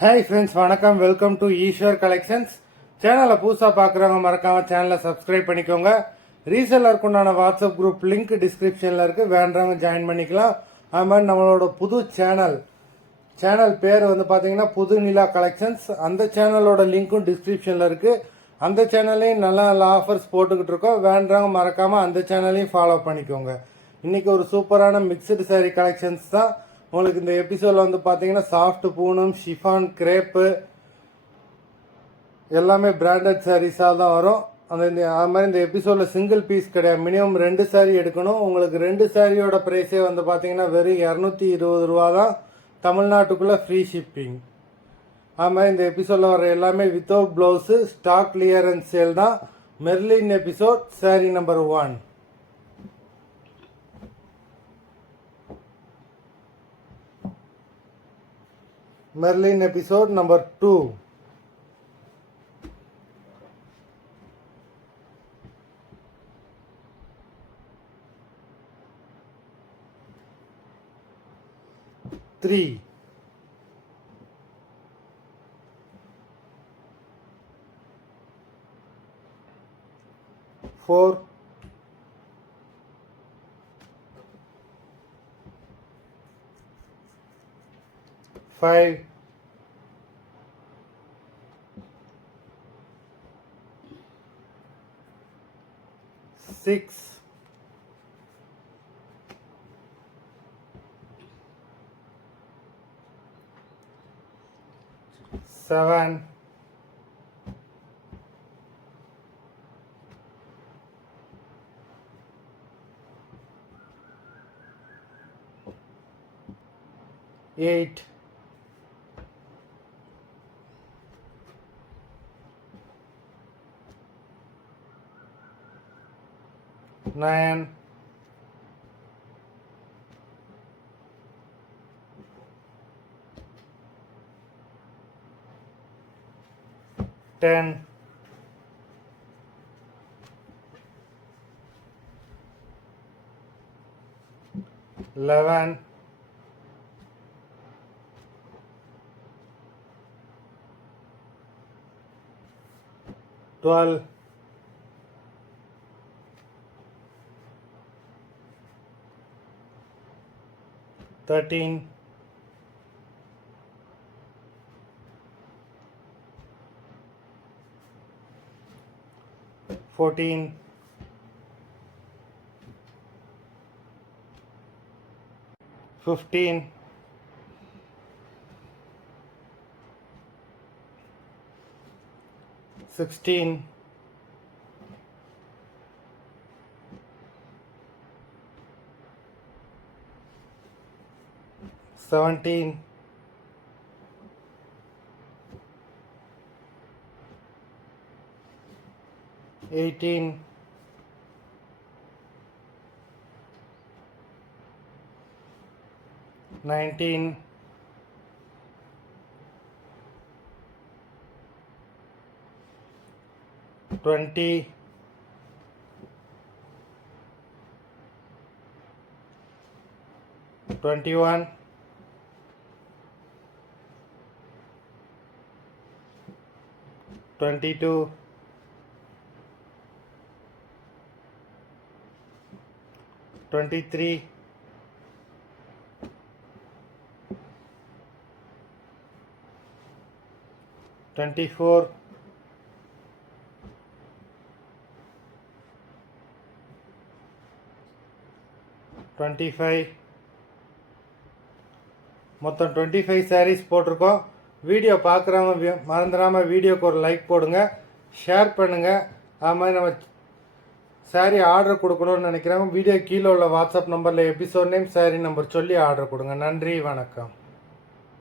Hi friends, வணக்கம். Welcome to Eswar collections. சேனலை புதுசாக பார்க்குறவங்க மறக்காமல் சேனலை சப்ஸ்கிரைப் பண்ணிக்கோங்க. ரீசெல்லருக்கு உண்டான வாட்ஸ்அப் குரூப் லிங்க் டிஸ்கிரிப்ஷனில் இருக்குது, வேண்டவங்க ஜாயின் பண்ணிக்கலாம். அது மாதிரி நம்மளோட புது சேனல் பேர் வந்து பார்த்தீங்கன்னா புது நிலா கலெக்ஷன்ஸ். அந்த சேனலோட லிங்க்கும் டிஸ்கிரிப்ஷனில் இருக்குது. அந்த சேனல்லையும் நல்ல நல்ல ஆஃபர்ஸ் போட்டுக்கிட்டு இருக்கோம். வேண்டவங்க மறக்காமல் அந்த சேனலையும் ஃபாலோ பண்ணிக்கோங்க. இன்றைக்கி ஒரு சூப்பரான மிக்சடு சாரீ கலெக்ஷன்ஸ் தான் உங்களுக்கு இந்த எபிசோடில் வந்து பார்த்தீங்கன்னா சாஃப்ட் பூனம், ஷிஃபான், கிரேப்பு எல்லாமே பிராண்டட் சாரீஸாக தான் வரும். அது மாதிரி இந்த எபிசோடில் சிங்கிள் பீஸ் கிடையாது, மினிமம் 2 சாரீ எடுக்கணும். உங்களுக்கு 2 சாரியோட ப்ரைஸே வந்து பார்த்தீங்கன்னா வெறும் 220 ரூபா தான், தமிழ்நாட்டுக்குள்ளே ஃப்ரீ ஷிப்பிங். அது மாதிரி இந்த எபிசோடில் வர எல்லாமே without blouse, stock clearance sale தான். Merlin episode sari number 1. Merlin episode number 2. Three. 4. 5. 6. 7. 8. 9. 10. 11. 12. 13. 14. 15. 16. 17. 18. 19. 20. 21. 22. 23. 24. 25. மொத்தம் 25 சாரீஸ் போட்டிருக்கோம். வீடியோ பார்க்குறவங்க மறந்துடாமல் வீடியோக்கு ஒரு லைக் போடுங்க, ஷேர் பண்ணுங்கள். அது மாதிரி நம்ம சாரீ ஆர்டர் கொடுக்கணும்னு நினைக்கிறவங்க வீடியோ கீழே உள்ள வாட்ஸ்அப் நம்பரில் எபிசோட் நேம், சாரீ நம்பர் சொல்லி ஆர்டர் கொடுங்க. நன்றி, வணக்கம்.